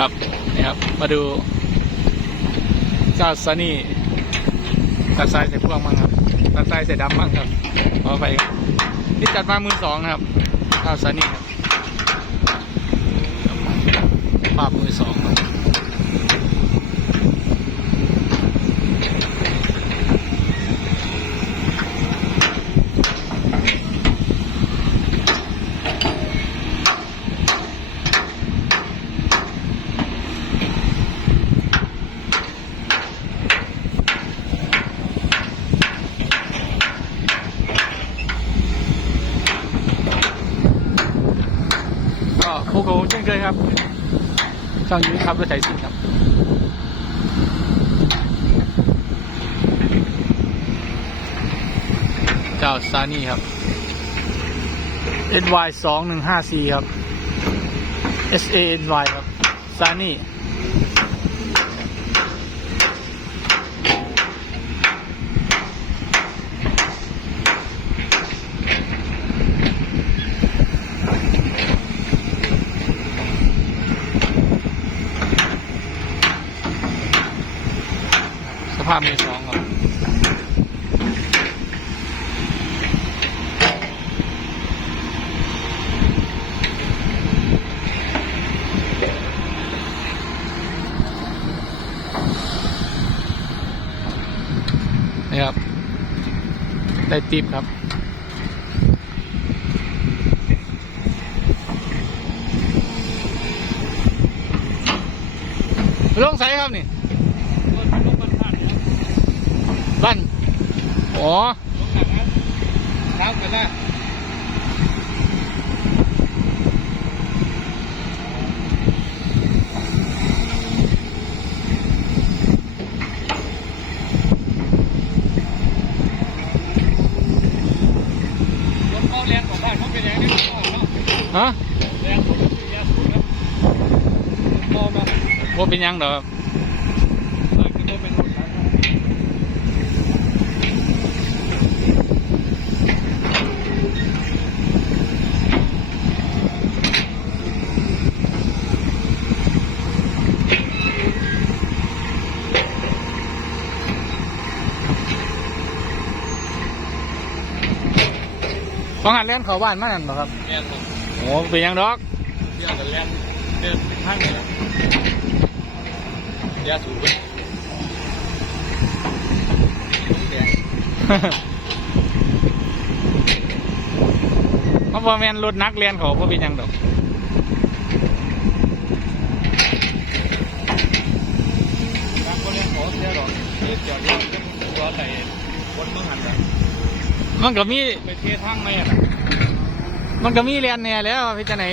ครับนี่ครับ มาดูเจ้าซันนี่ตัดสายใส่พวงมั่งครับตัดสายใส่ดำมั่งครับขอไปครับนี่จัดมามือสองนะครับเจ้าซันนี่ครับภาพมือสองครับก็พวกเขาเช่นเคยครับ ช่องยูครับรถไถสินครับเจ้าซานี่ครับ NY สองหนึ่งห้าสี่ครับ S A N Y ครับซานี่ สภาพมือสองครับนี่ครับ ได้ติปครับลงใส่ครับนี่ อ๋อครับกันนะ รถเข้าแรงของบ้านเขาเป็นยังไงเนี่ยเนาะ ฮะ แรงสุดคือแรงสุดครับรถเข้ามา ว่าเป็นหยังดอกครับ เลยคือโดนเป็นรถนะครับ ฟังหันเล่นเขาบ้านมานั่นบ่ครับแรงครับโอ้เป็นหยังดอกเที่ยวกันแรงเดินเป็นข้างเลยนะยาสูบเลยแดงมาบ่แม่นรถนักเรียนเขาบ่เป็นหยังดอกบางคนเรียนขอเสียหรอกนี่จอดรถเป็นตัวใส่บนเมืองหันนะ มันก็มีไปเททางไหมอะนะมันก็มีเรียนแหน่แล้วพี่จะไหน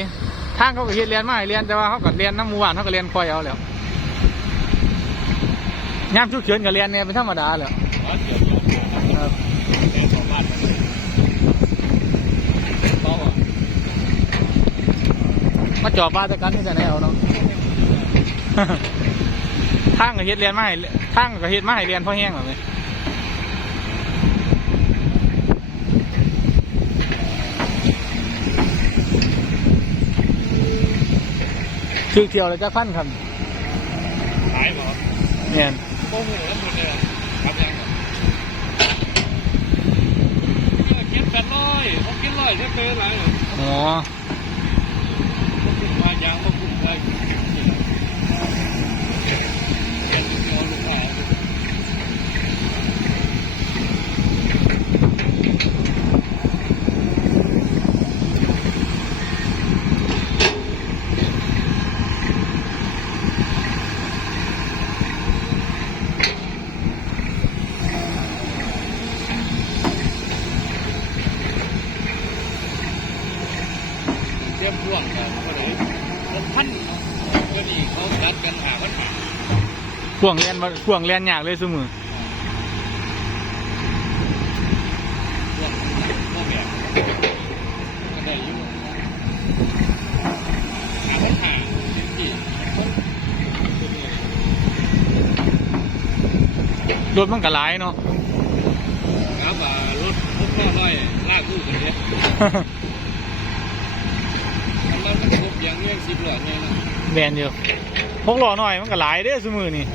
ทางเขาก็เฮ็ดเรียนมาให้เรียนแต่ว่าเขาก็เรียนน้ำหมู่บ้านเขาก็เรียนคอยเอาแล้วยามฉุกเฉินก็เรียนเนี่ยเป็นธรรมดาแหล้วอ๋อเดี๋ยวเดี๋ยวนะครับเรียนของบ้านมันเขาอะมาจอบบ้านแต่กันที่จะไหนเอาเนาะทางก็เฮ็ดเรียนมาให้ทางก็เฮ็ดมาให้เรียนเพราะแห้งหรอไหม คือเที่ยวเลยจะขั้นครับขายเหรอเนี่ยโอ้โหแล้วหมดเลยอะครับยังอะเออกินแปดร้อยเขากินร้อยจะเป็นอะไรเหรออ๋อ เขากินวายางเขากินอะไรกินอะไรเก็บเอาลูกค้าเอา เตรียมพ่วงกันก็เลยผมพันก็นี่เขาจัดกันหาปัญหา พ่วงเรียนบ่พ่วงเรียนยากเลยสมือพ่วงพ่วงแบบก็ได้อยู่หาปัญหาสิบสี่คนรถมันก็หลายเนาะครับอ่ารถรถพ่อร้อยลากลูกกันเนี่ยมันมันครบอย่างเรื่องสิบหลอดเนี่ยนะแบนอยู่เหกล้อหน่อยมันก็หลายเด้อสมือนี่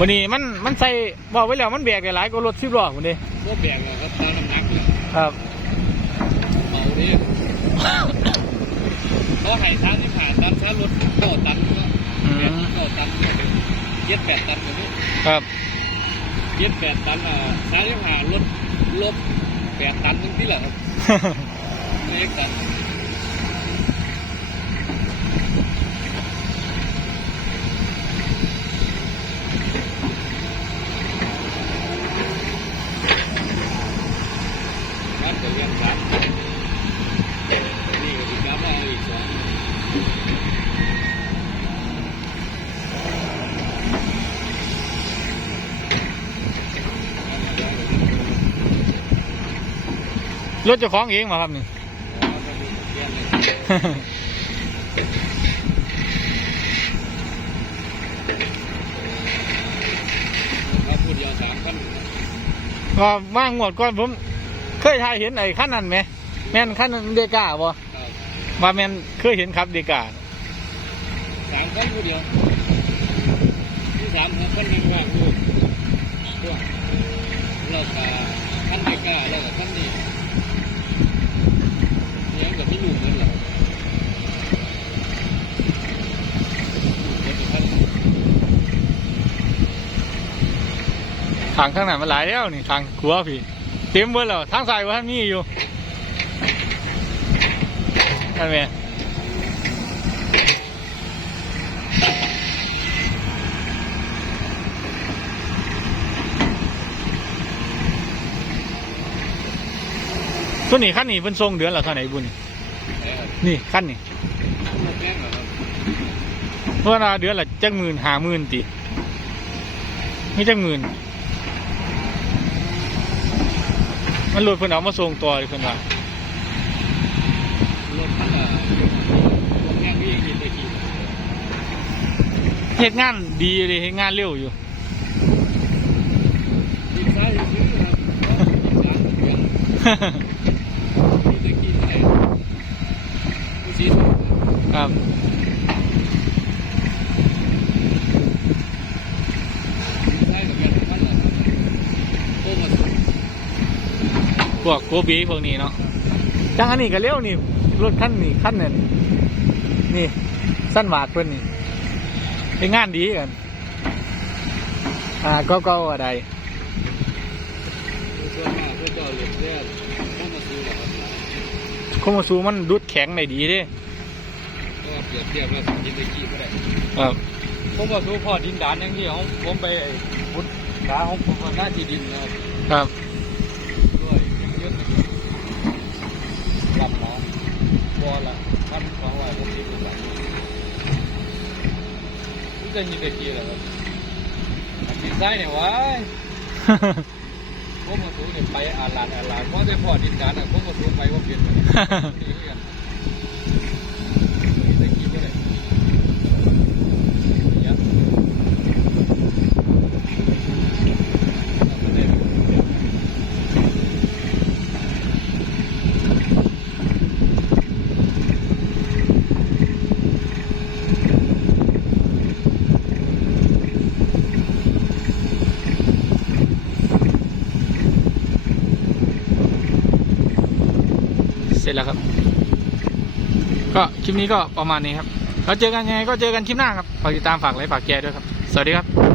วันนี้มันมันใส่บอกไว้แล้วมันแบกได้หลายกว่ารถสิบล้อคนเด้พวกแบกเลยครับตามน้ำหนักเลยครับเบาดิเขาให้ช้าที่ผ่านตามช้ารถเก้าตันก็อืแปดมเก้าตันเจ็ดแปดตันแบบนี้ครับเจ็ดแปดตันอะช้าที่ผ่านรถลบแปดตันทั้งที่แหละครับเล็กตัน ครับเดี๋ยวเรียนครับนี่ก็ถึงครับว่อีกสองรถเจ้าของเองมาครับนี่ครับพูดเดียวสามพันก็ว่างงวดก่อนผม เคยถ่ายเห็นไอ้ขั้นนั้นไหมแม่นขั้นเดกาบ่ครับว่าแม่นเคยเห็นครับเดกาสามคนพูดเดียวที่สามคนยังว่างพูดพวกเราก็ขั้นเด็กก้าเราก็ขั้นนี้เลี้ยงกับพี่หนุ่มนั่นแหละเด็กกับขั้นทางข้างหน้ามันหลายแล้วนี่ทางขัวพี่ เต็มเบิดแล้วทางซ้ายว่าท่านมีอยู่นั่นแหละตัวนี้ขั้นนี้เป็นทรงเดือนละเท่าไหร่บุญนี่ขั้นนี้เพราะว่าเดือนละจักหมื่นหาหมื่นติไม่จักหมื่น มันหลุดเพิ่นเอามาส่งตัวเลยเพิ่นว่ารถมันอะพวกแกล้งวิ่งกินไปกี่เฮ็ดงานดีเลยเฮ็ดงานเร็วอยู่กินซ้ายซื้อครับร้านเพื่อนมีแต่กินไอ้ผู้ชี้ถูกครับ ใช่กับแกทุกวันเลยโค้งมาสุด พ วกโกบีพวกนี้เนาะจังอันนี้ก็เร็วนี่รถคันนี้คันนั้นนี่สั้นหวาดเพิ่นนี่เฮ็ดงานดีกัน อ่าก็ก็อะไรส่วนมากพวกเจ้าเหลือเนี่ยโค้งมาซื้อหรอครับโคโมซูมันดุดแข็งได้ดีเด้เพราะว่าเปรียบเทียบแล้วสกินตะกี้ก็ได้ครับโค้งมาซื้อพอดินดานอย่างที่ของผมไปพุทธดาของผมหน้าที่ดินนะครับครับ ด้วยยศรับหมอว อละพันสองร้อยหกสิบกว่านี่จะมีตะกี้เหรอครับดินซ้ายเนี่ยวะพวกมาสูงเนี่ยไปอาลานอาลานเพราะได้พอดินดานอะพวกมาสูงไปว่าเปลี่ยนไปนี่กันตะกี้ก็ได้เนี่ยเราก็ได้ เสร็จ แล้วครับ ก็คลิปนี้ก็ประมาณนี้ครับเราเจอกันยังไงก็เจอกันคลิปหน้าครับ ฝากติดตามฝากไลค์ฝากแชร์ด้วยครับ สวัสดีครับ